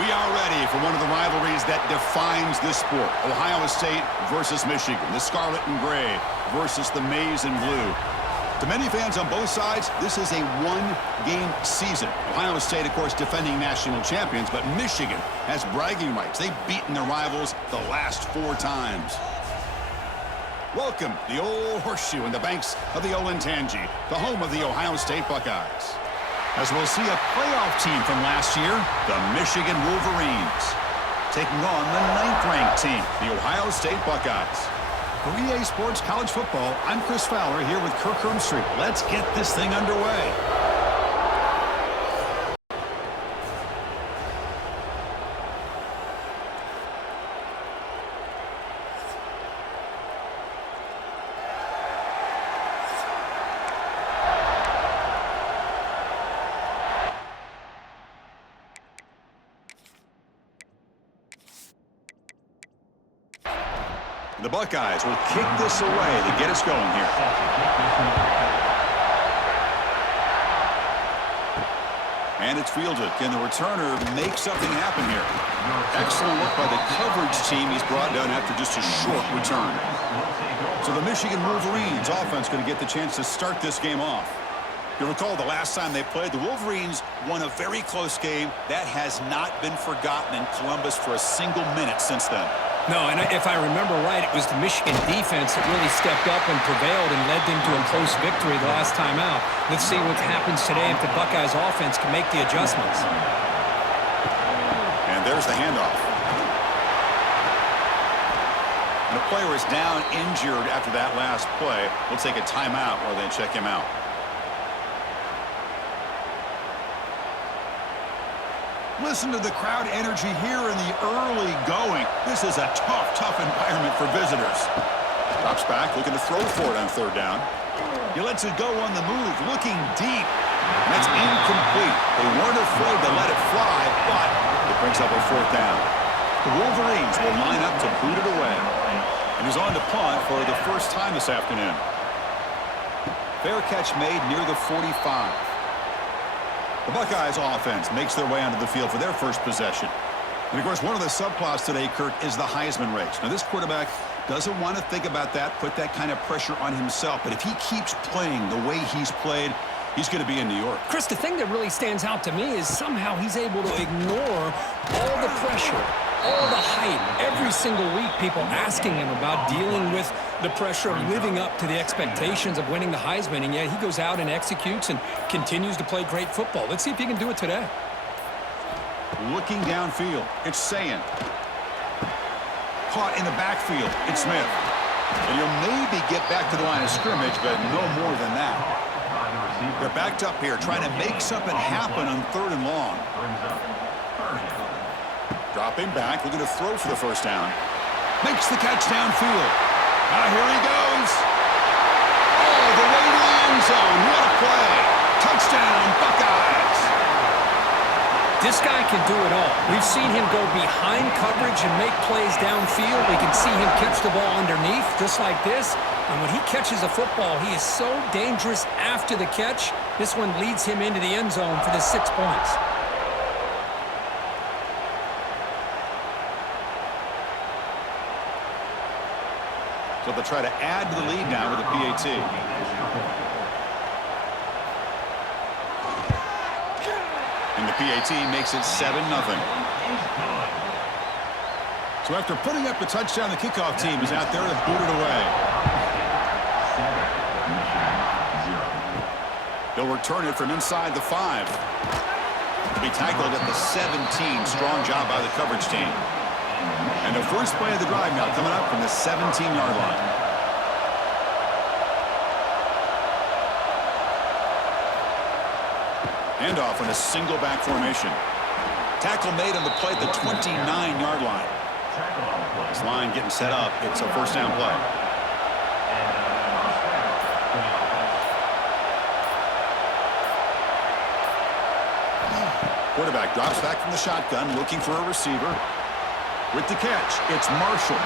We are ready for one of the rivalries that defines this sport. Ohio State versus Michigan. The scarlet and gray versus the maize and blue. To many fans on both sides, this is a one-game season. Ohio State, of course, defending national champions, but Michigan has bragging rights. They've beaten their rivals the last 4 times. Welcome, the old horseshoe in the banks of the Olentangy, the home of the Ohio State Buckeyes. As we'll see a playoff team from last year, the Michigan Wolverines, taking on the 9th-ranked team, the Ohio State Buckeyes. For EA Sports College Football, I'm Chris Fowler here with Kirk Herbstreit. Let's get this thing underway. The Buckeyes will kick this away to get us going here. And it's fielded. Can the returner make something happen here? Excellent work by the coverage team he's brought down after just a short return. So the Michigan Wolverines offense going to get the chance to start this game off. You recall the last time they played, the Wolverines won a very close game. That has not been forgotten in Columbus for a single minute since then. No, and if I remember right, it was the Michigan defense that really stepped up and prevailed and led them to a close victory the last time out. Let's see what happens today if the Buckeyes offense can make the adjustments. And there's the handoff. And the player is down injured after that last play. We'll take a timeout while they check him out. Listen to the crowd energy here in the early going. This is a tough environment for visitors. Drops back, looking to throw for it on 3rd down. He lets it go on the move, looking deep. And that's incomplete. They weren't afraid to let it fly, but it brings up a 4th down. The Wolverines will line up to boot it away. And he's on to punt for the first time this afternoon. Fair catch made near the 45. The Buckeyes offense makes their way onto the field for their first possession. And, of course, one of the subplots today, Kirk, is the Heisman race. Now, this quarterback doesn't want to think about that, put that kind of pressure on himself. But if he keeps playing the way he's played, he's going to be in New York. Chris, the thing that really stands out to me is somehow he's able to ignore all the pressure, all the hype. Every single week, people asking him about dealing with the pressure of living up to the expectations of winning the Heisman, and yet he goes out and executes and continues to play great football. Let's see if he can do it today. Looking downfield, it's Sayin. Caught in the backfield, it's Smith. And he'll maybe get back to the line of scrimmage, but no more than that. They're backed up here, trying to make something happen on 3rd and long. Dropping back, looking to throw for the first down. Makes the catch downfield. Now here he goes. All the way to the end zone. What a play. Touchdown, Buckeyes. This guy can do it all. We've seen him go behind coverage and make plays downfield. We can see him catch the ball underneath just like this. And when he catches a football, he is so dangerous after the catch. This one leads him into the end zone for the 6 points. So they'll try to add to the lead now with a PAT. And the PAT makes it 7-0. So after putting up the touchdown, the kickoff team is out there to boot it away. They'll return it from inside the 5. To be tackled at the 17. Strong job by the coverage team. And the first play of the drive now coming up from the 17-yard line. Handoff on a single back formation. Tackle made on the play at the 29-yard line. This line getting set up. It's a first down play. Quarterback drops back from the shotgun, looking for a receiver. With the catch, it's Marshall.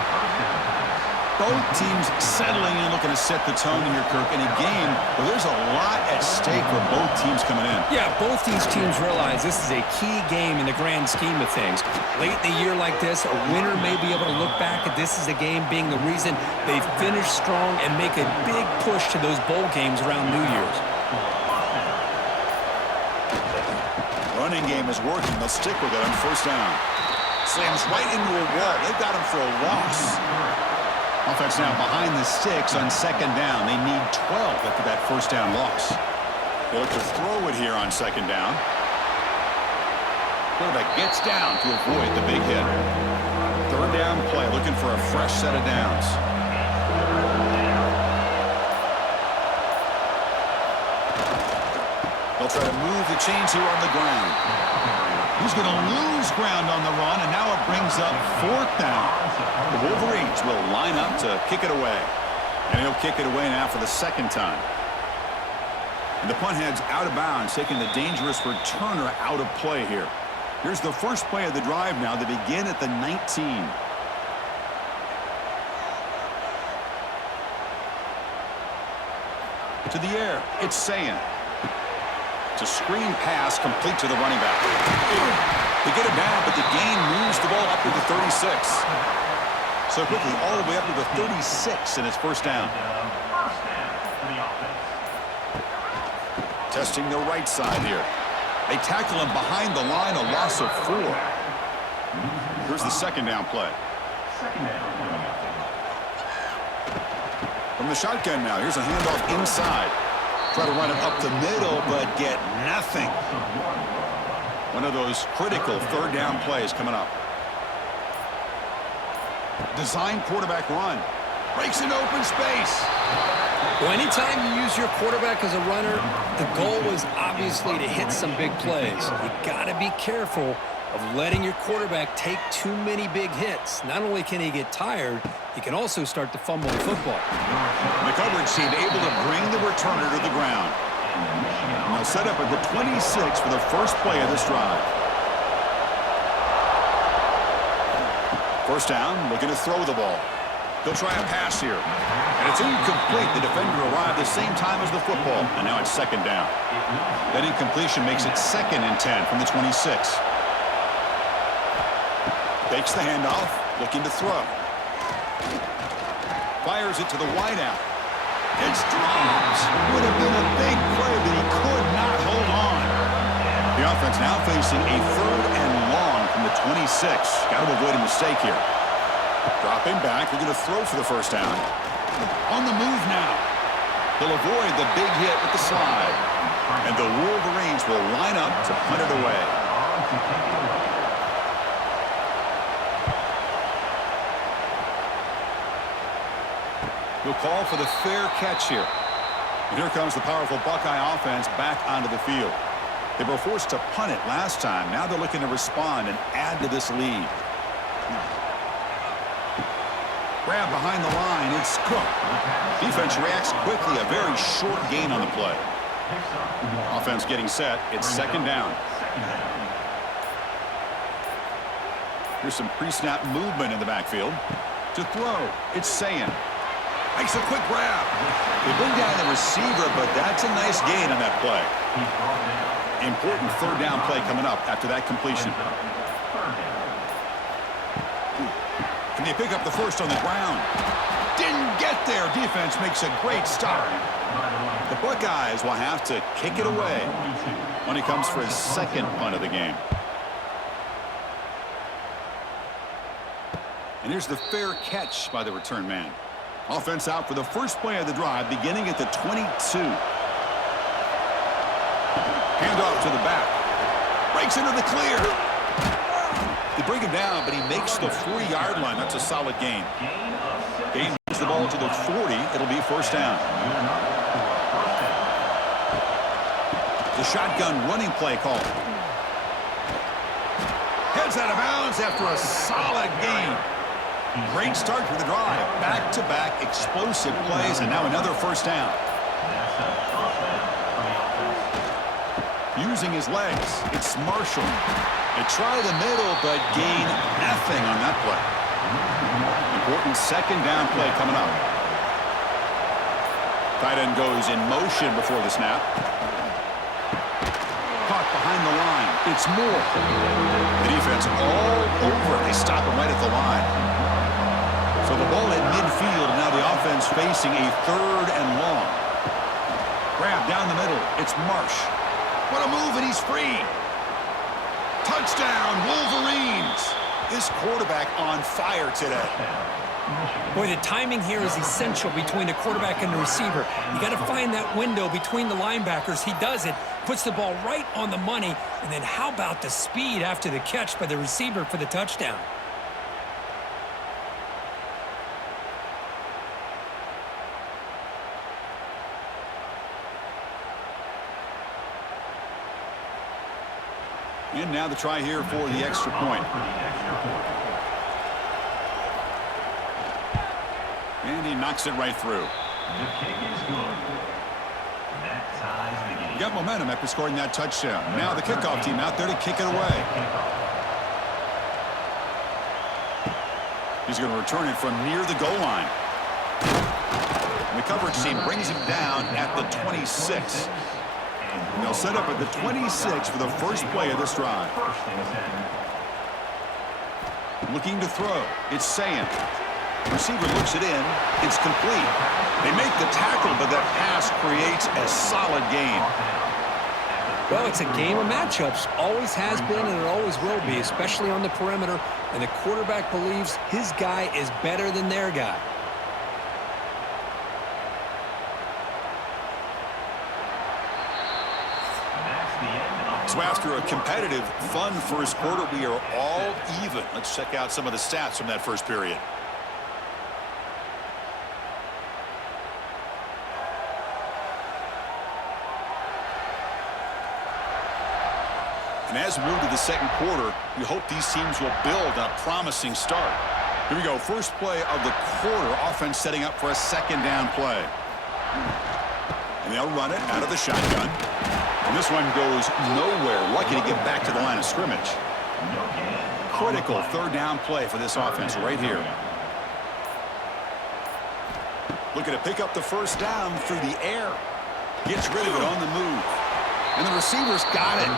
Both teams settling in, looking to set the tone here, Kirk, in a game where there's a lot at stake for both teams coming in. Yeah, both these teams realize this is a key game in the grand scheme of things. Late in the year like this, a winner may be able to look back at this as a game being the reason they finish strong and make a big push to those bowl games around New Year's. Running game is working. They'll stick with it on first down. Slams right into a wall. They've got him for a loss. Offense now behind the sticks on second down. They need 12 after that first down loss. They look to throw it here on second down. Quarterback gets down to avoid the big hit. Third down play, looking for a fresh set of downs. They'll try to move the chains here on the ground. He's going to lose ground on the run, and now it brings up fourth down. The Wolverines will line up to kick it away. And he'll kick it away now for the second time. And the punt heads out of bounds, taking the dangerous returner out of play here. Here's the first play of the drive now. They begin at the 19. To the air, it's Sayan. It's a screen pass complete to the running back. They get it down, but the gain moves the ball up to the 36. So quickly, all the way up to the 36, and it's first down. Testing the right side here. They tackle him behind the line, a loss of 4. Here's the second down play. From the shotgun now, here's a handoff inside. Try to run it up the middle, but get nothing. One of those critical third down plays coming up. Design quarterback run. Breaks into open space. Well, anytime you use your quarterback as a runner, the goal is obviously to hit some big plays. You got to be careful of letting your quarterback take too many big hits. Not only can he get tired, he can also start to fumble the football. The coverage team able to bring the returner to the ground. Now set up at the 26 for the first play of this drive. First down, looking to throw the ball. They'll try a pass here. And it's incomplete. The defender arrived the same time as the football. And now it's second down. That incompletion makes it 2nd and 10 from the 26. Takes the handoff, looking to throw. Fires it to the wideout. It's dropped. Would have been a big play, but he could not hold on. The offense now facing a 3rd and long from the 26. Got to avoid a mistake here. Dropping back, they're going to throw for the first down. On the move now. They'll avoid the big hit with the slide. And the Wolverines will line up to punt it away. We'll call for the fair catch here. And here comes the powerful Buckeye offense back onto the field. They were forced to punt it last time. Now they're looking to respond and add to this lead. Grab behind the line. It's Cook. Defense reacts quickly. A very short gain on the play. Offense getting set. It's second down. Here's some pre-snap movement in the backfield. To throw, it's Sayan. Makes a quick grab. They bring down the receiver, but that's a nice gain on that play. Important third down play coming up after that completion. Can they pick up the first on the ground? Didn't get there. Defense makes a great stop. The Buckeyes will have to kick it away when he comes for his second punt of the game. And here's the fair catch by the return man. Offense out for the first play of the drive, beginning at the 22. Handoff to the back. Breaks into the clear. They bring him down, but he makes the 40-yard line. That's a solid gain. Gain moves the ball to the 40. It'll be first down. The shotgun running play call. Heads out of bounds after a solid gain. Great start for the drive. Back-to-back explosive plays, and now another first down. Using his legs, it's Marshall. They try the middle, but gain nothing on that play. important second down play coming up. Tight end goes in motion before the snap. Caught behind the line. It's Moore. The defense all over. They stop him right at the line. So the ball at midfield. Now the offense facing a 3rd and long. Grab down the middle. It's Marsh. What a move, and he's free. Touchdown, Wolverines. This quarterback on fire today. Boy, the timing here is essential between the quarterback and the receiver. You got to find that window between the linebackers. He does it, puts the ball right on the money, and then how about the speed after the catch by the receiver for the touchdown? And now the try here for the extra point. And he knocks it right through. The kick is good. That ties the game. Got momentum after scoring that touchdown. Now the kickoff team out there to kick it away. He's going to return it from near the goal line. And the coverage team brings him down at the 26. And they'll set up at the 26 for the first play of this drive. Looking to throw. It's Sayin. Receiver looks it in. It's complete. They make the tackle, but that pass creates a solid gain. Well, it's a game of matchups. Always has been, and it always will be, especially on the perimeter. And the quarterback believes his guy is better than their guy. So after a competitive, fun first quarter, we are all even. Let's check out some of the stats from that first period. And as we move to the second quarter, we hope these teams will build a promising start. Here we go. First play of the quarter. Offense setting up for a second down play. And they'll run it out of the shotgun. And this one goes nowhere. Lucky to get back to the line of scrimmage. Critical 3rd down play for this offense right here. Looking to pick up the first down through the air. Gets rid of it on the move. And the receiver's got it.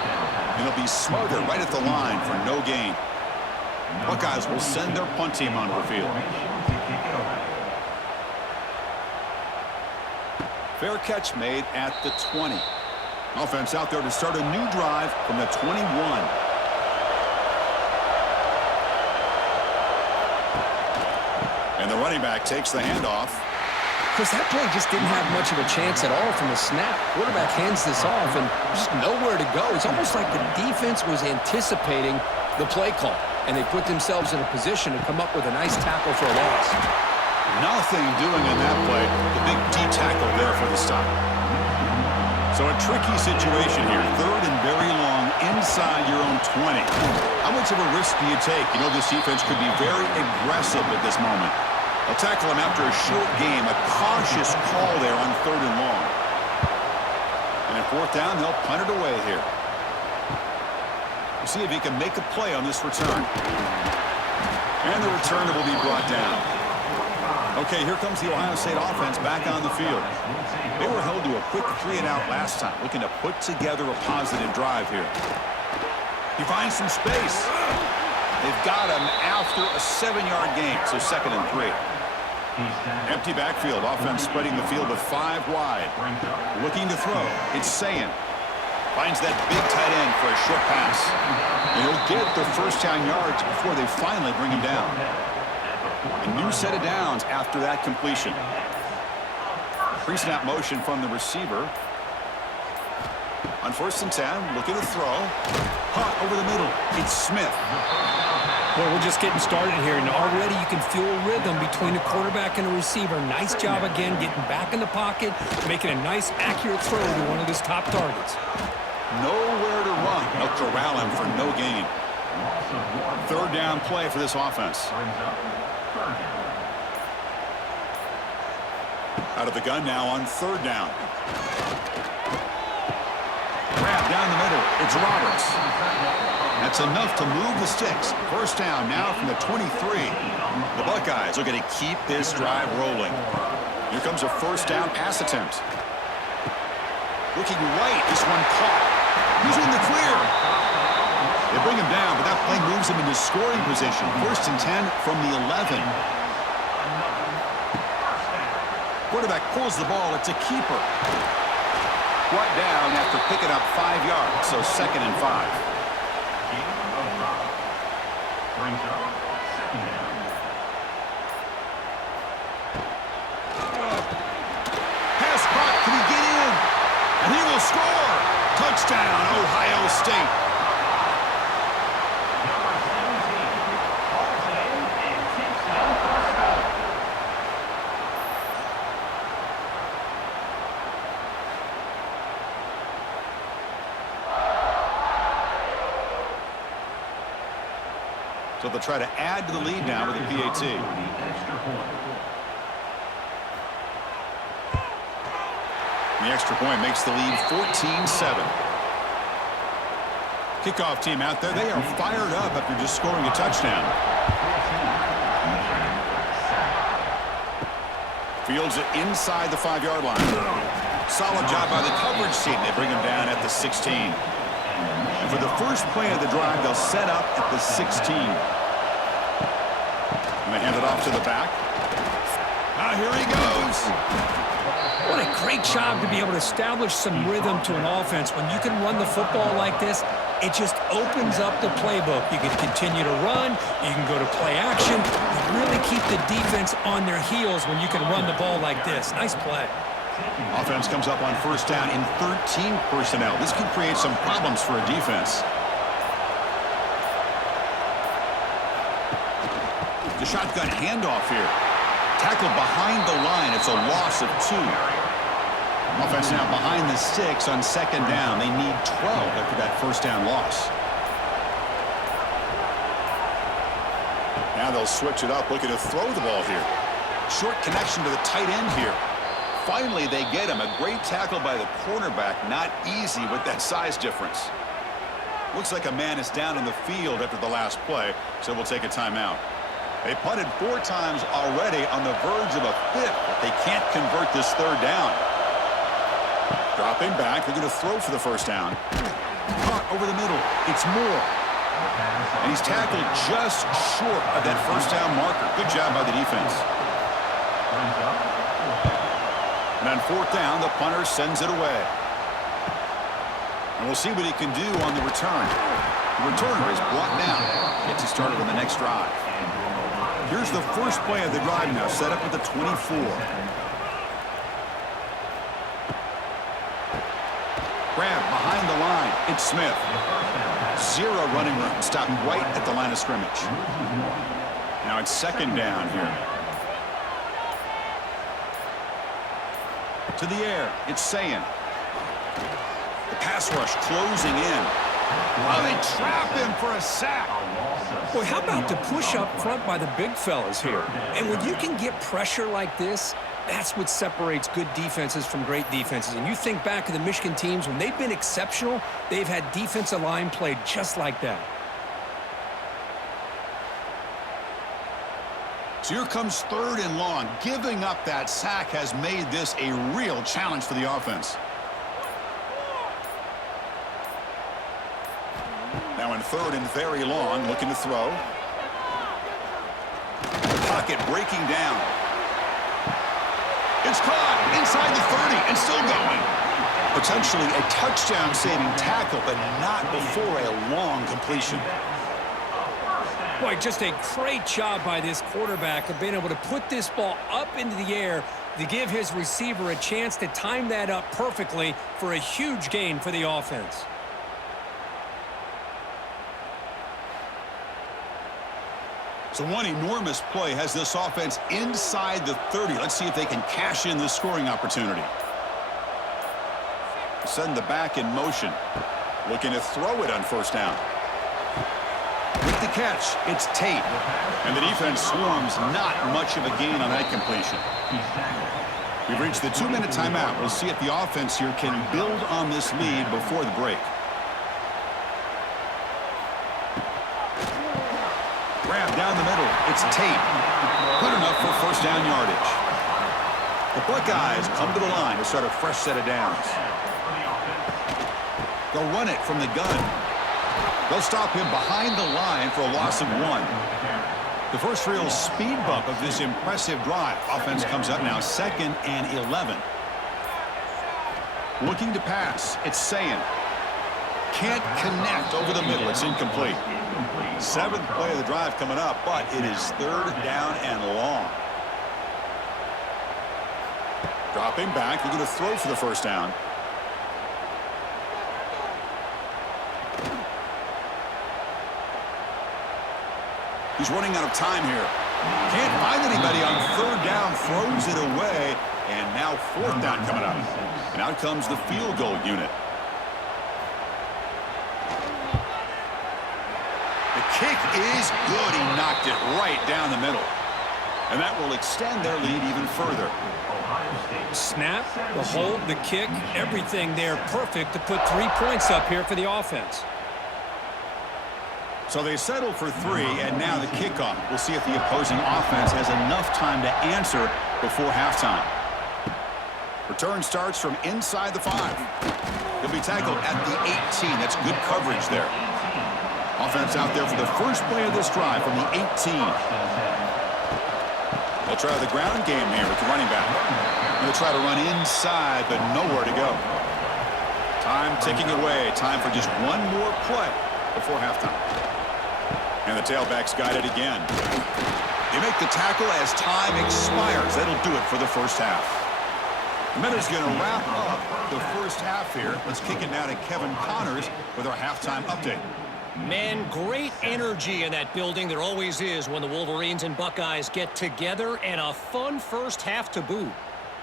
And they'll be smothered right at the line for no gain. Buckeyes will send their punt team onto the field. Fair catch made at the 20. Offense out there to start a new drive from the 21. And the running back takes the handoff. Because that play just didn't have much of a chance at all from the snap. Quarterback hands this off and just nowhere to go. It's almost like the defense was anticipating the play call, and they put themselves in a position to come up with a nice tackle for a loss. Nothing doing in that play. The big D tackle there for the stop. So a tricky situation here. 3rd and very long inside your own 20. How much of a risk do you take? You know this defense could be very aggressive at this moment. They'll tackle him after a short game. A cautious call there on 3rd and long. And at 4th down, they'll punt it away here. We'll see if he can make a play on this return. And the return will be brought down. Okay, here comes the Ohio State offense back on the field. They were held to a quick 3-and-out last time, looking to put together a positive drive here. He finds some space. They've got him after a 7-yard gain, so 2nd and 3. Empty backfield. Offense spreading the field with 5 wide. Looking to throw. It's Sayin. Finds that big tight end for a short pass. And he'll get the first down yards before they finally bring him down. A new set of downs after that completion. Pre-snap motion from the receiver. On 1st and 10, looking to throw. Caught over the middle. It's Smith. Well, we're just getting started here, and already you can feel a rhythm between the quarterback and the receiver. Nice job again getting back in the pocket, making a nice, accurate throw to one of his top targets. Nowhere to run. They'll corral him for no gain. 3rd down play for this offense. Out of the gun now on 3rd down. Grab down the middle. It's Roberts. That's enough to move the sticks. First down now from the 23. The Buckeyes are going to keep this drive rolling. Here comes a first down pass attempt. Looking right, this one caught. He's in the clear. They bring him down, but that play moves him into scoring position. First and 10 from the 11. Quarterback pulls the ball. It's a keeper. Brought down after picking up 5 yards, so second and 5. Brings up second down. Pass caught. Can he get in? And he will score. Touchdown, Ohio State. Number 17, hauls it in and takes down first down. So they'll try to add to the lead now with a PAT. The extra point. The extra point makes the lead 14-7. Kickoff team out there, they are fired up after just scoring a touchdown. Fields it inside the 5-yard line. Solid job by the coverage team. They bring him down at the 16. And for the first play of the drive, they'll set up at the 16. And they hand it off to the back. Here he goes. What a great job to be able to establish some rhythm to an offense. When you can run the football like this, it just opens up the playbook. You can continue to run. You can go to play action. You really keep the defense on their heels when you can run the ball like this. Nice play. Offense comes up on first down in 13 personnel. This can create some problems for a defense. The shotgun handoff here. Tackle behind the line. It's a loss of 2. Offense now behind the sticks on second down. They need 12 after that first down loss. Now they'll switch it up, looking to throw the ball here. Short connection to the tight end here. Finally, they get him. A great tackle by the cornerback. Not easy with that size difference. Looks like a man is down on the field after the last play, so we'll take a timeout. They punted 4 times already, on the verge of a 5th. But they can't convert this third down. Dropping back. They're going to throw for the first down. Caught over the middle. It's Moore. And he's tackled just short of that first down marker. Good job by the defense. And on fourth down, the punter sends it away. And we'll see what he can do on the return. The returner is brought down. Gets you started on the next drive. Here's the first play of the drive now, set up at the 24. Grab behind the line. It's Smith. 0 running room. Stopped right at the line of scrimmage. Now it's second down here. To the air. It's Sayin. The pass rush closing in. Oh, they trap him for a sack. Boy, how about the push up front by the big fellas here? And when you can get pressure like this, that's what separates good defenses from great defenses. And you think back to the Michigan teams, when they've been exceptional, they've had defensive line played just like that. So here comes third and long. Giving up that sack has made this a real challenge for the offense. Now in third and very long, looking to throw. The pocket breaking down. It's caught inside the 30 and still going. Potentially a touchdown-saving tackle, but not before a long completion. Boy, just a great job by this quarterback of being able to put this ball up into the air to give his receiver a chance to time that up perfectly for a huge gain for the offense. So one enormous play has this offense inside the 30. Let's see if they can cash in this scoring opportunity. Send the back in motion. Looking to throw it on first down. With the catch, it's Tate. And the defense swarms. Not much of a gain on that completion. We've reached the 2-minute timeout. We'll see if the offense here can build on this lead before the break. grab down the middle. It's Tate. Good enough for first down yardage. The Buckeyes come to the line to start a fresh set of downs. They'll run it from the gun. They'll stop him behind the line for a loss of 1. The first real speed bump of this impressive drive. Offense comes up now 2nd and 11. Looking to pass. It's Sayin. Can't connect over the middle. It's incomplete. 7th play of the drive coming up, but it is 3rd down and long. Dropping back, looking to throw for the first down. He's running out of time here. Can't find anybody on 3rd down, throws it away, and now 4th down coming up. And out comes the field goal unit. The kick is good. He knocked it right down the middle. And that will extend their lead even further. Snap, the hold, the kick, everything there perfect to put 3 points up here for the offense. So they settle for 3, and now the kickoff. We'll see if the opposing offense has enough time to answer before halftime. Return starts from inside the 5. He'll be tackled at the 18. That's good coverage there. Offense out there for the first play of this drive from the 18. They'll try the ground game here with the running back. They'll try to run inside, but nowhere to go. Time ticking away. Time for just one more play before halftime. And the tailback's got it again. They make the tackle as time expires. That'll do it for the first half. The minute's going to wrap up the first half here. Let's kick it now to Kevin Connors with our halftime update. Man, great energy in that building. There always is when the Wolverines and Buckeyes get together, and a fun first half to boot.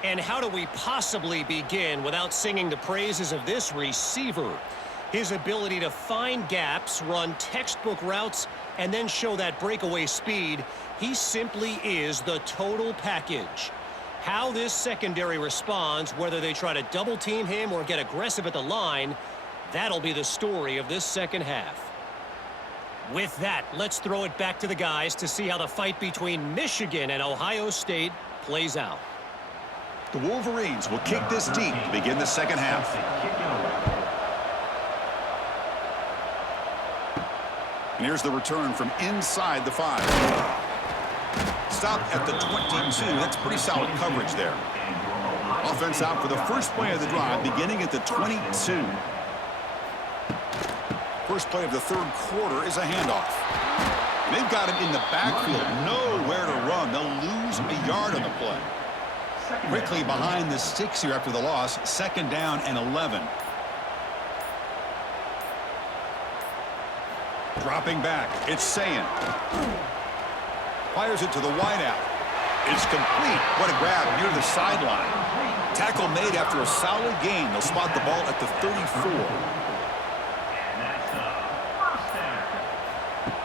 And how do we possibly begin without singing the praises of this receiver? His ability to find gaps, run textbook routes, and then show that breakaway speed. He simply is the total package. How this secondary responds, whether they try to double team him or get aggressive at the line, that'll be the story of this second half. With that, let's throw it back to the guys to see how the fight between Michigan and Ohio State plays out. The Wolverines will kick this deep to begin the second half. And here's the return from inside the 5. Stopped at the 22. That's pretty solid coverage there. Offense out for the first play of the drive, beginning at the 22. First play of the 3rd quarter is a handoff. And they've got him in the backfield, nowhere to run. They'll lose a yard on the play. Quickly behind the sticks here after the loss, 2nd down and 11. Dropping back, it's Sayin. Fires it to the wideout. It's complete. What a grab near the sideline. Tackle made after a solid gain. They'll spot the ball at the 34.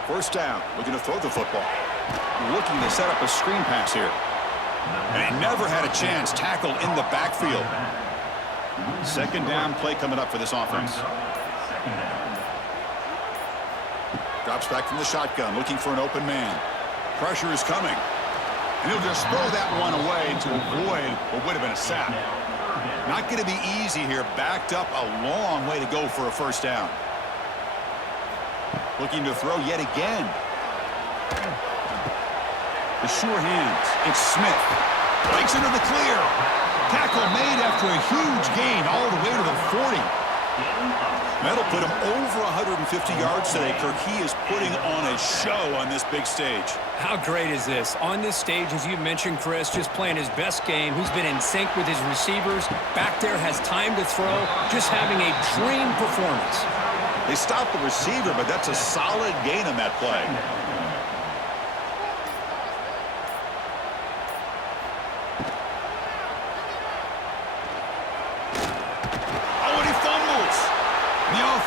First down, looking to throw the football. Looking to set up a screen pass here. And he never had a chance. Tackled in the backfield. 2nd down play coming up for this offense. Drops back from the shotgun, looking for an open man. Pressure is coming. And he'll just throw that one away to avoid what would have been a sack. Not going to be easy here. Backed up a long way to go for a first down. Looking to throw yet again. The sure hands. It's Smith. Breaks into the clear. Tackle made after a huge gain all the way to the 40. That'll put him over 150 yards today. Kirk, he is putting on a show on this big stage. How great is this? On this stage, as you mentioned, Chris, just playing his best game. He's been in sync with his receivers. Back there, has time to throw. Just having a dream performance. They stopped the receiver, but that's a solid gain on that play.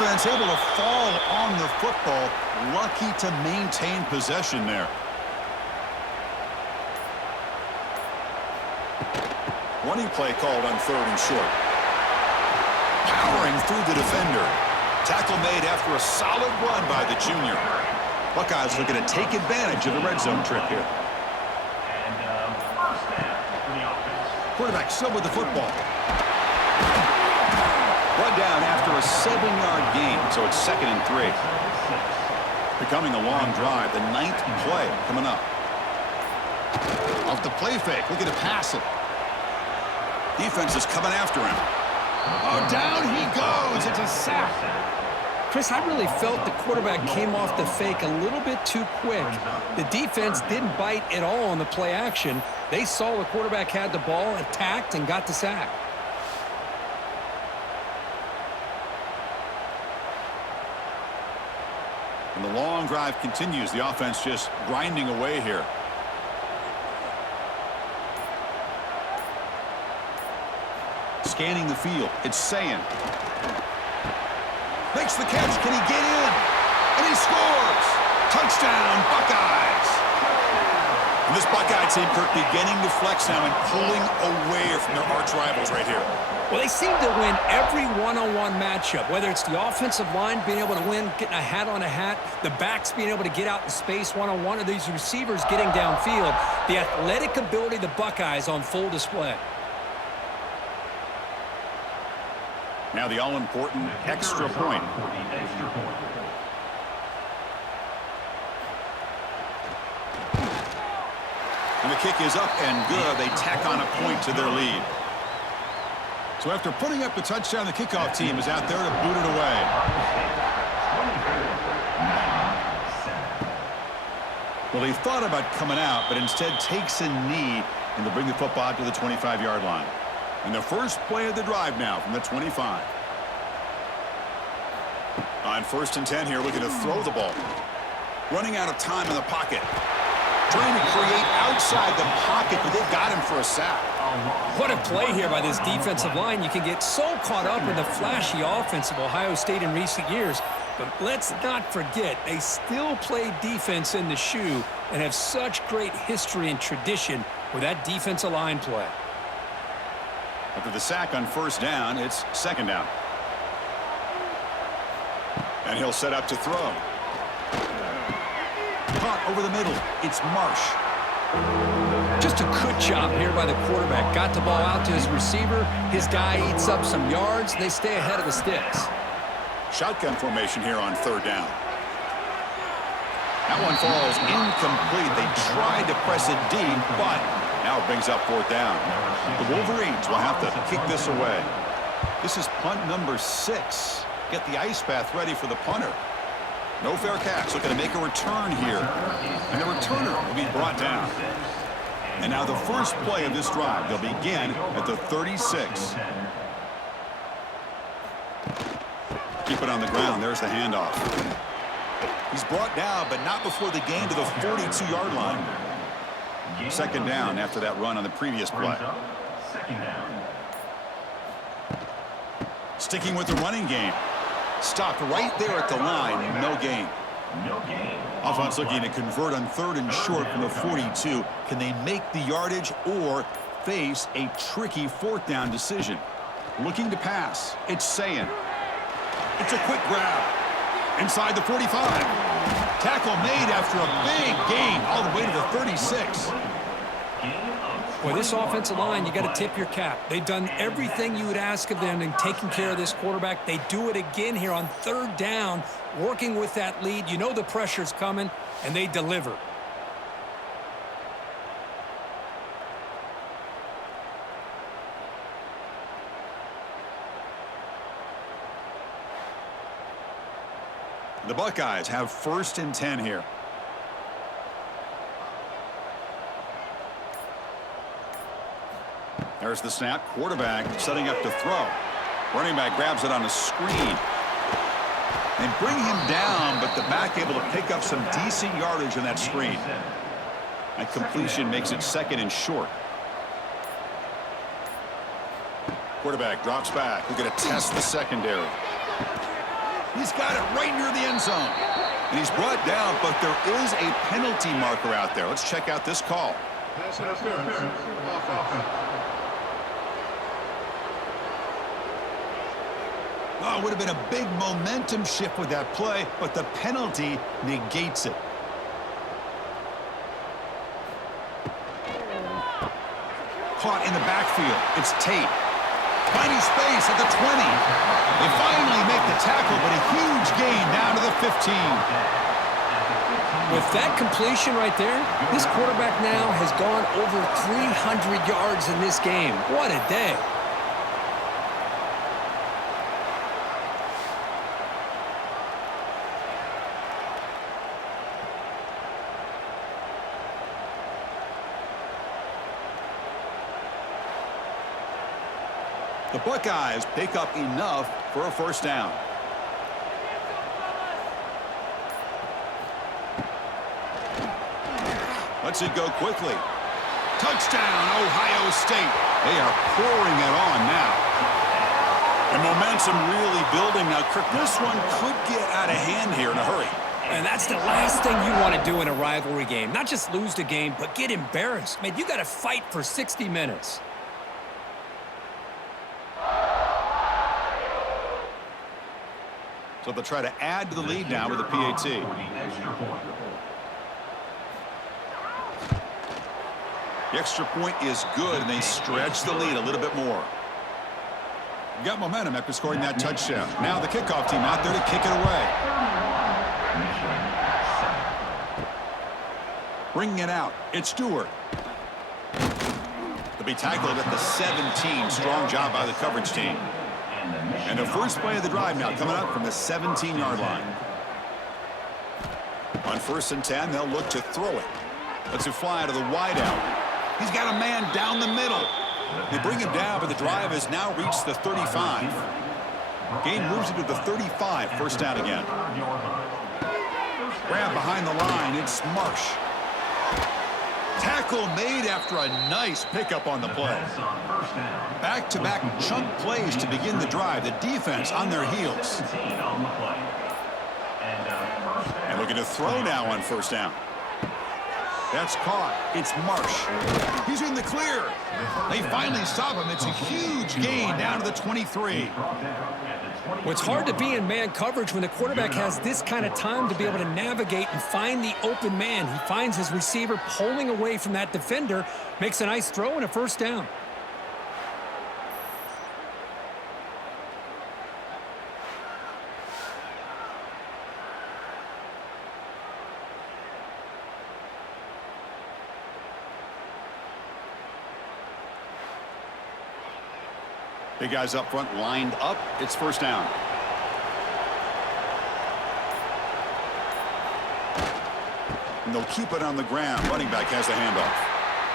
Offense able to fall on the football. Lucky to maintain possession there. Running play called on 3rd and short. Powering through the defender. Tackle made after a solid run by the junior. Buckeyes looking to take advantage of the red zone trip here. And first down for the offense. Quarterback still with the football. One down after a 7-yard gain, so it's 2nd and 3. Becoming a long drive, the 9th play coming up. Off the play fake, looking to pass it. Defense is coming after him. Oh, down he goes. It's a sack. Chris, I really felt the quarterback came off the fake a little bit too quick. The defense didn't bite at all on the play action. They saw the quarterback had the ball, attacked, and got the sack. And the long drive continues. The offense just grinding away here. Scanning the field. It's Sayin. Makes the catch. Can he get in? And he scores! Touchdown, Buckeyes! And this Buckeye team, Kirk, beginning to flex now and pulling away from their arch rivals right here. Well, they seem to win every one-on-one matchup, whether it's the offensive line being able to win, getting a hat on a hat, the backs being able to get out in space one-on-one, or these receivers getting downfield. The athletic ability of the Buckeyes on full display. Now the all-important extra point. And the kick is up and good. They tack on a point to their lead. So after putting up the touchdown, the kickoff team is out there to boot it away. Well, they thought about coming out, but instead takes a knee and to bring the football to the 25-yard line. And the first play of the drive now from the 25. On 1st and 10 here, looking to throw the ball. Running out of time in the pocket. Trying to create outside the pocket, but they've got him for a sack. What a play here by this defensive line. You can get so caught up in the flashy offense of Ohio State in recent years, but let's not forget, they still play defense in the shoe and have such great history and tradition with that defensive line play. After the sack on 1st down, it's 2nd down. And he'll set up to throw. Caught over the middle. It's Marsh. Just a good job here by the quarterback. Got the ball out to his receiver. His guy eats up some yards. They stay ahead of the sticks. Shotgun formation here on 3rd down. That one falls incomplete. They tried to press it deep, but now it brings up 4th down. The Wolverines will have to kick this away. This is punt number 6. Get the ice bath ready for the punter. No fair catch. Looking to make a return here. And the returner will be brought down. And now the first play of this drive. They'll begin at the 36. Keep it on the ground. There's the handoff. He's brought down, but not before the gain to the 42-yard line. 2nd down after that run on the previous play. Sticking with the running game. Stopped right there at the line. No gain. Offense looking to convert on 3rd and short from the 42. Can they make the yardage or face a tricky 4th down decision? Looking to pass. It's Sayin. It's a quick grab. Inside the 45. Tackle made after a big gain all the way to the 36. Boy, this offensive line, you got to tip your cap. They've done everything you would ask of them in taking care of this quarterback. They do it again here on 3rd down, working with that lead. You know the pressure's coming, and they deliver. The Buckeyes have 1st and 10 here. There's the snap. Quarterback setting up to throw. Running back grabs it on a screen. And bring him down, but the back able to pick up some decent yardage on that screen. That completion makes it 2nd and short. Quarterback drops back. We're going to test the secondary. He's got it right near the end zone. And he's brought down, but there is a penalty marker out there. Let's check out this call. Pass interference. Offense. Oh, it would have been a big momentum shift with that play, but the penalty negates it. Caught in the backfield. It's Tate. Finding space at the 20. They finally make the tackle, but a huge gain down to the 15. With that completion right there, this quarterback now has gone over 300 yards in this game. What a day. The Buckeyes pick up enough for a first down. Lets it go quickly. Touchdown, Ohio State. They are pouring it on now. And momentum really building now. Kirk, this one could get out of hand here in a hurry. And that's the last thing you want to do in a rivalry game. Not just lose the game, but get embarrassed. Man, you got to fight for 60 minutes. So they'll try to add to the lead now with a PAT. The extra point is good, and they stretch the lead a little bit more. Got momentum after scoring that touchdown. Now the kickoff team out there to kick it away. Bringing it out. It's Stewart. To be tackled at the 17. Strong job by the coverage team. And the first play of the drive now coming up from the 17-yard line. On 1st and 10, they'll look to throw it. Lets it fly to the wideout. He's got a man down the middle. They bring him down, but the drive has now reached the 35. Gain moves it to the 35. First down again. Grab behind the line. It's Marsh. Tackle made after a nice pickup on the play. Back-to-back chunk plays to begin the drive. The defense on their heels. And looking to throw now on first down. That's caught. It's Marsh. He's in the clear. They finally stop him. It's a huge gain down to the 23. Well, it's hard to be in man coverage when the quarterback has this kind of time to be able to navigate and find the open man. He finds his receiver pulling away from that defender, makes a nice throw and a first down. Big guys up front lined up. It's first down. And they'll keep it on the ground. Running back has the handoff.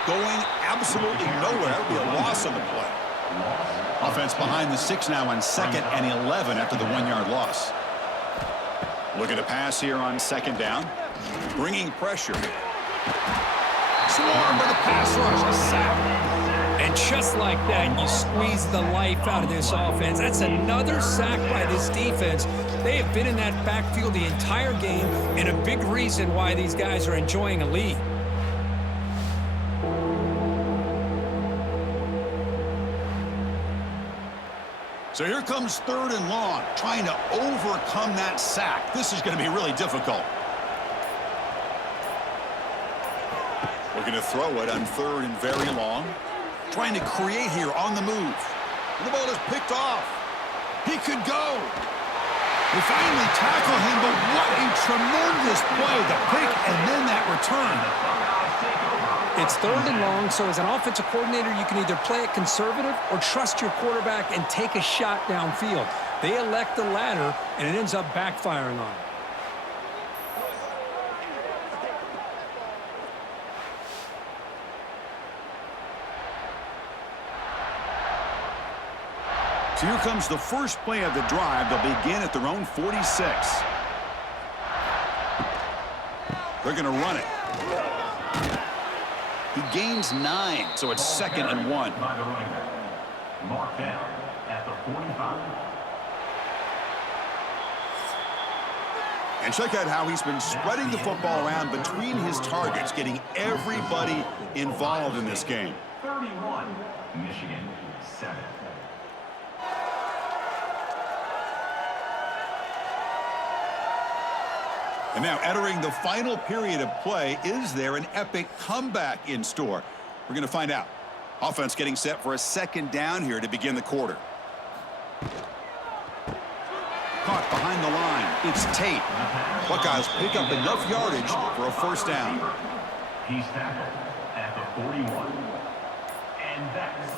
Going absolutely nowhere. That would be a loss on the play. Offense behind the 6 now on 2nd and 11 after the 1-yard loss. Looking to pass here on 2nd down. Bringing pressure. Swarmed by the pass rush. A sack. And just like that, you squeeze the life out of this offense. That's another sack by this defense. They have been in that backfield the entire game, and a big reason why these guys are enjoying a lead. So here comes 3rd and long, trying to overcome that sack. This is going to be really difficult. Looking to throw it on 3rd and very long. Trying to create here on the move. And the ball is picked off. He could go. They finally tackle him, but what a tremendous play. The pick and then that return. It's 3rd and long, so as an offensive coordinator, you can either play it conservative or trust your quarterback and take a shot downfield. They elect the latter, and it ends up backfiring on them. So here comes the first play of the drive. They'll begin at their own 46. They're going to run it. He gains 9, so it's 2nd and 1. Mark down at the 45. And check out how he's been spreading the football around between his targets, getting everybody involved in this game. 31, Michigan 7. And now entering the final period of play, is there an epic comeback in store? We're going to find out. Offense getting set for a second down here to begin the quarter. Caught behind the line. It's Tate. Buckeyes pick up enough yardage for a first down. He's tackled at the 41. And that's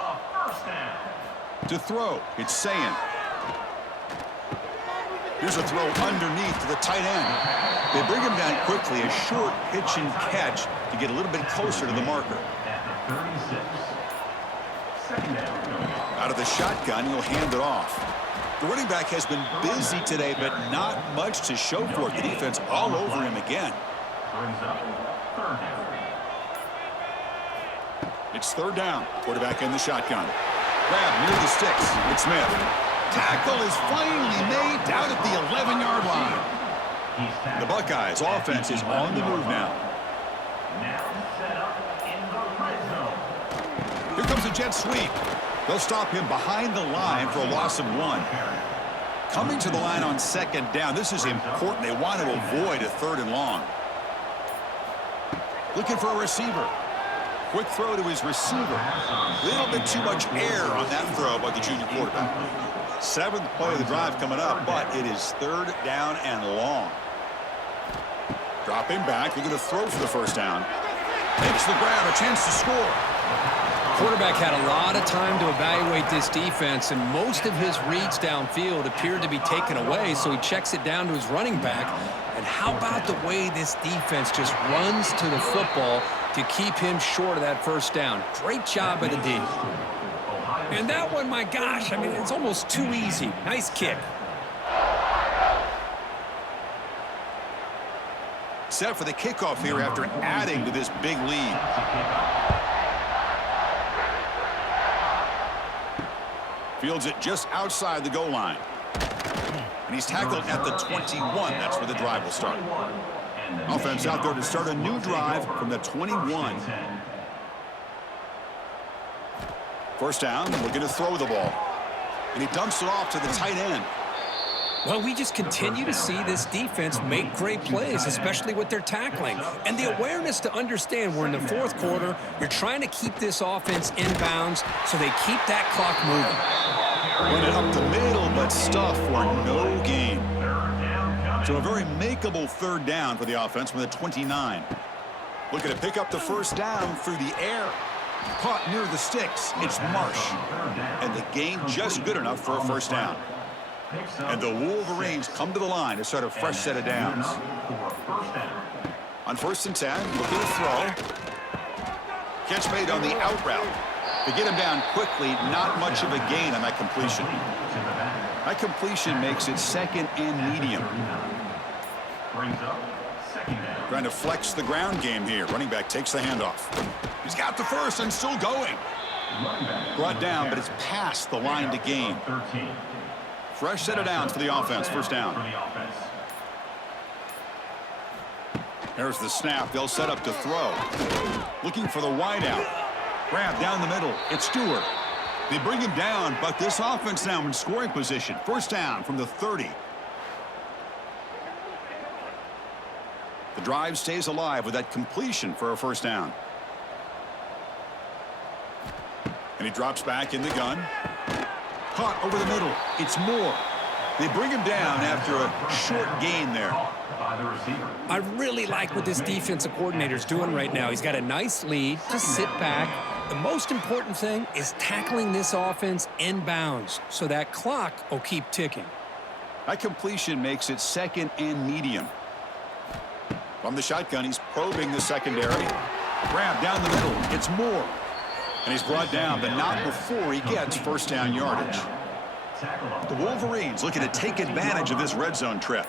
a first down. To throw, it's Sayin. Here's a throw underneath to the tight end. They bring him down quickly, a short pitch and catch to get a little bit closer to the marker. At the 36. Second down. Out of the shotgun, he'll hand it off. The running back has been busy today, but not much to show for it. The defense all over him again. Brings up third down. It's third down. Quarterback in the shotgun. Grab near the sticks. It's Smith. Tackle is finally made down at the 11-yard line. The Buckeyes offense is on the move now. Now set up in the red zone. Here comes a jet sweep. They'll stop him behind the line for a loss of 1. Coming to the line on second down. This is important. They want to avoid a third and long. Looking for a receiver. Quick throw to his receiver. A little bit too much air on that throw by the junior quarterback. 7th play of the drive coming up, but it is third down and long. Dropping back, looking to throw for the first down. Makes the grab, a chance to score. Quarterback had a lot of time to evaluate this defense, and most of his reads downfield appeared to be taken away, so he checks it down to his running back. And how about the way this defense just runs to the football to keep him short of that first down? Great job by the D. And that one, my gosh, I mean, it's almost too easy. Nice kick. Set for the kickoff here after adding to this big lead. Fields it just outside the goal line. And he's tackled at the 21. That's where the drive will start. Offense out there to start a new drive from the 21. First down, looking to throw the ball. And he dumps it off to the tight end. Well, we just continue to see this defense make great plays, especially with their tackling. And the awareness to understand we're in the 4th quarter, you're trying to keep this offense inbounds so they keep that clock moving. Run it up the middle, but stuff for no gain. So a very makeable third down for the offense from the 29. Looking to pick up the first down through the air. Caught near the sticks. It's Marsh. And the gain just good enough for a first down. And the Wolverines come to the line to start a fresh set of downs. On 1st and 10, looking to throw. Catch made on the out route. To get him down quickly, not much of a gain on that completion. That completion makes it second and medium. Trying to flex the ground game here. Running back takes the handoff. He's got the first and still going. Brought down, but it's past the line to gain. Fresh set of downs for the offense. First down. There's the snap. They'll set up to throw. Looking for the wideout. Grab down the middle. It's Stewart. They bring him down, but this offense now in scoring position. First down from the 30. The drive stays alive with that completion for a first down. And he drops back in the gun. Caught over the middle. It's Moore. They bring him down after a short gain there. I really like what this defensive coordinator is doing right now. He's got a nice lead. Just sit back. The most important thing is tackling this offense inbounds so that clock will keep ticking. That completion makes it second and medium. From the shotgun, he's probing the secondary. Grab down the middle. It's Moore. And he's brought down, but not before he gets first down yardage. The Wolverines looking to take advantage of this red zone trip.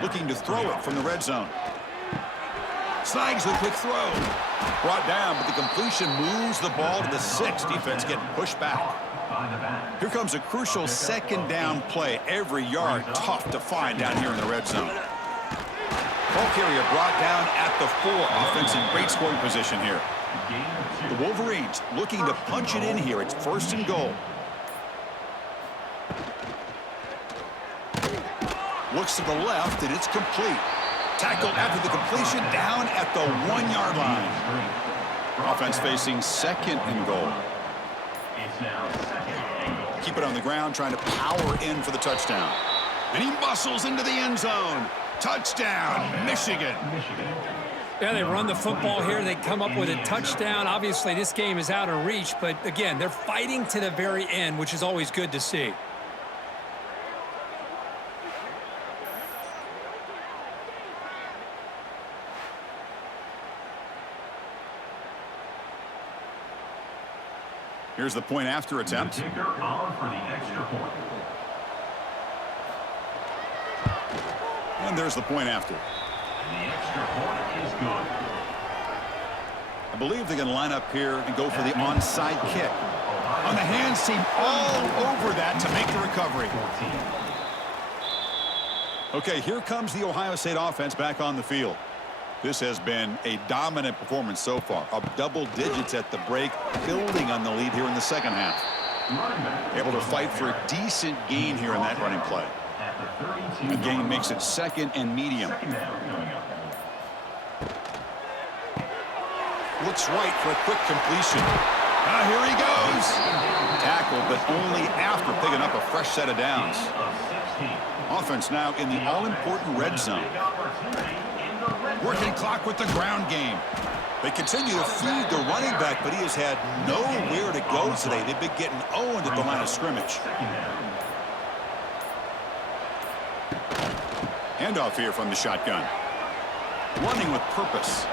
Looking to throw it from the red zone. Snags the quick throw. Brought down, but the completion moves the ball to the 6. Defense getting pushed back. Here comes a crucial second down play. Every yard tough to find down here in the red zone. Ball carrier brought down at the 4. Offense in great scoring position here. The Wolverines looking to punch it in here. It's first and goal. Looks to the left, and it's complete. Tackled after the completion down at the 1-yard line. Offense facing second and goal. It's now second and goal. Keep it on the ground, trying to power in for the touchdown. And he muscles into the end zone. Touchdown, Michigan. Yeah, they run the football here. They come up with a touchdown. Obviously, this game is out of reach, but again, they're fighting to the very end, which is always good to see. Here's the point after attempt. The kicker on for the extra point. And there's the point after. The extra point is good. I believe they're going to line up here and go for the onside kick. On the hands team, all over that to make the recovery. Okay, here comes the Ohio State offense back on the field. This has been a dominant performance so far. Up double digits at the break, building on the lead here in the second half. Able to fight for a decent gain here in that running play. The gain makes it second and medium. Looks right for a quick completion. Here he goes. Tackled, but only after picking up a fresh set of downs. Offense now in the all-important red zone. Working clock with the ground game. They continue to feed the running back, but he has had nowhere to go today. They've been getting owned at the line of scrimmage. Handoff here from the shotgun. Running with purpose.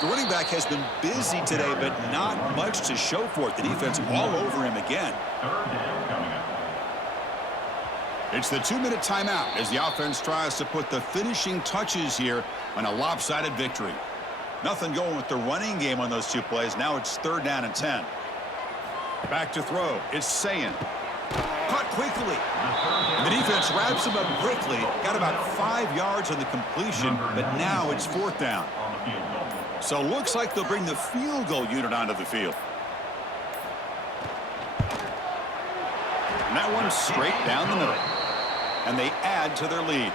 The running back has been busy today, but not much to show for it. The defense all over him again. It's the 2-minute timeout as the offense tries to put the finishing touches here on a lopsided victory. Nothing going with the running game on those two plays. Now it's 3rd down and 10. Back to throw. It's Sayin. Caught quickly. And the defense wraps him up quickly. Got about 5 yards on the completion, but now it's 4th down. So looks like they'll bring the field goal unit onto the field. And that one's straight down the middle. And they add to their lead.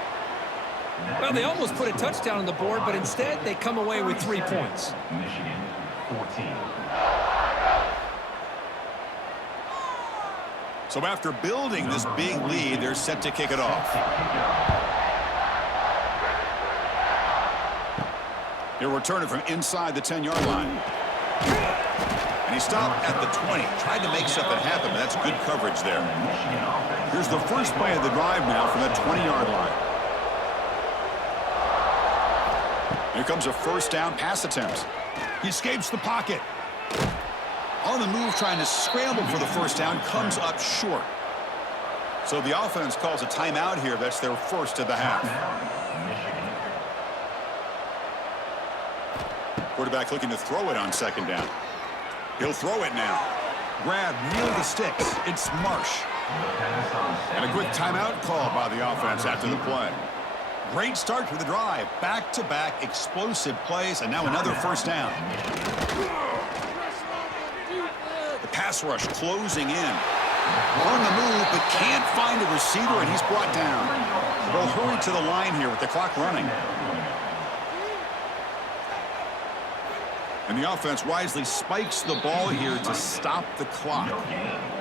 Well, they almost put a touchdown on the board, but instead they come away with 3 points. Michigan 14. So after building this big lead, they're set to kick it off. He'll return it from inside the 10-yard line. And he stopped at the 20. Tried to make something happen, but that's good coverage there. Here's the first play of the drive now from that 20-yard line. Here comes a 1st down pass attempt. He escapes the pocket. On the move, trying to scramble for the 1st down, comes up short. So the offense calls a timeout here. That's their first of the half. Quarterback looking to throw it on 2nd down. He'll throw it now. Grab near the sticks. It's Marsh. And a quick timeout call by the offense after the play. Great start to the drive. Back-to-back explosive plays, and now another 1st down. The pass rush closing in. On the move, but can't find a receiver, and he's brought down. They'll hurry to the line here with the clock running. And the offense wisely spikes the ball here to stop the clock.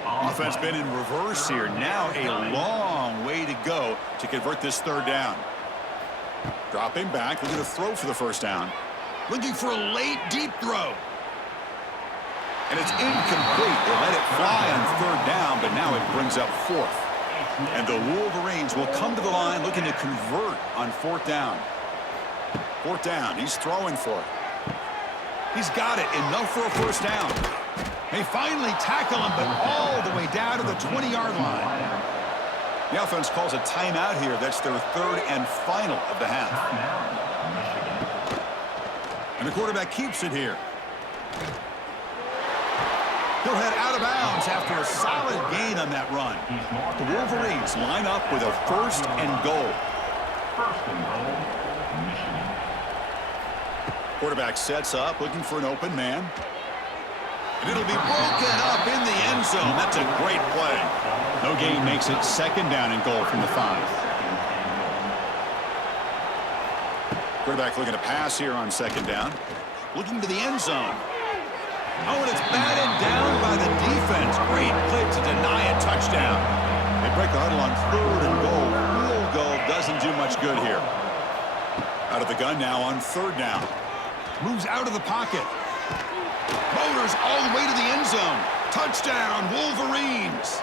Offense been in reverse here. Now a long way to go to convert this 3rd down. Dropping back, looking to throw for the 1st down. Looking for a late, deep throw. And it's incomplete. They let it fly on 3rd down, but now it brings up 4th. And the Wolverines will come to the line looking to convert on 4th down. 4th down, he's throwing for it. He's got it, enough for a 1st down. They finally tackle him, but all the way down to the 20-yard line. The offense calls a timeout here. That's their 3rd and final of the half. And the quarterback keeps it here. He'll head out of bounds after a solid gain on that run. The Wolverines line up with a 1st and goal. 1st and goal, Michigan. Quarterback sets up, looking for an open man. And it'll be broken up in the end zone. That's a great play. No gain makes it 2nd down and goal from the 5. Quarterback looking to pass here on second down. Looking to the end zone. Oh, and it's batted down by the defense. Great play to deny a touchdown. They break the huddle on third and goal. Field goal doesn't do much good here. Out of the gun now on third down. Moves out of the pocket. Motors all the way to the end zone. Touchdown, Wolverines.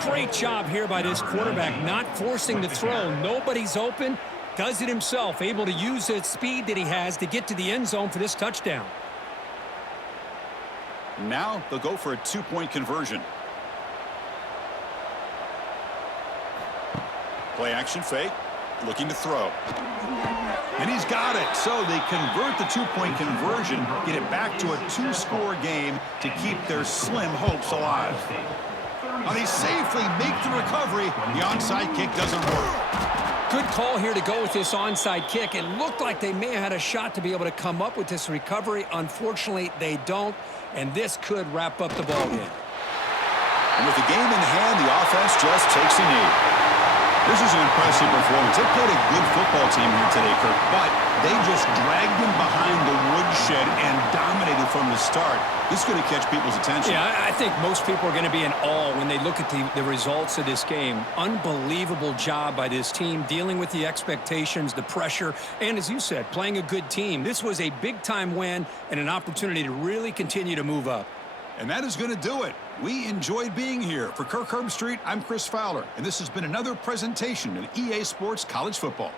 Great job here by this quarterback, not forcing the throw. Nobody's open. Does it himself, able to use the speed that he has to get to the end zone for this touchdown. Now they'll go for a two-point conversion. Play action fake. Looking to throw. And he's got it. So they convert the two-point conversion, get it back to a two-score game to keep their slim hopes alive. Now they safely make the recovery. The onside kick doesn't work. Good call here to go with this onside kick. It looked like they may have had a shot to be able to come up with this recovery. Unfortunately, they don't, and this could wrap up the ball game. And with the game in hand, the offense just takes a knee. This is an impressive performance. They played a good football team here today, Kirk, but they just dragged them behind the woodshed and dominated from the start. This is going to catch people's attention. Yeah, I think most people are going to be in awe when they look at the results of this game. Unbelievable job by this team, dealing with the expectations, the pressure, and as you said, playing a good team. This was a big-time win and an opportunity to really continue to move up. And that is going to do it. We enjoyed being here. For Kirk Herbstreit, I'm Chris Fowler, and this has been another presentation of EA Sports College Football.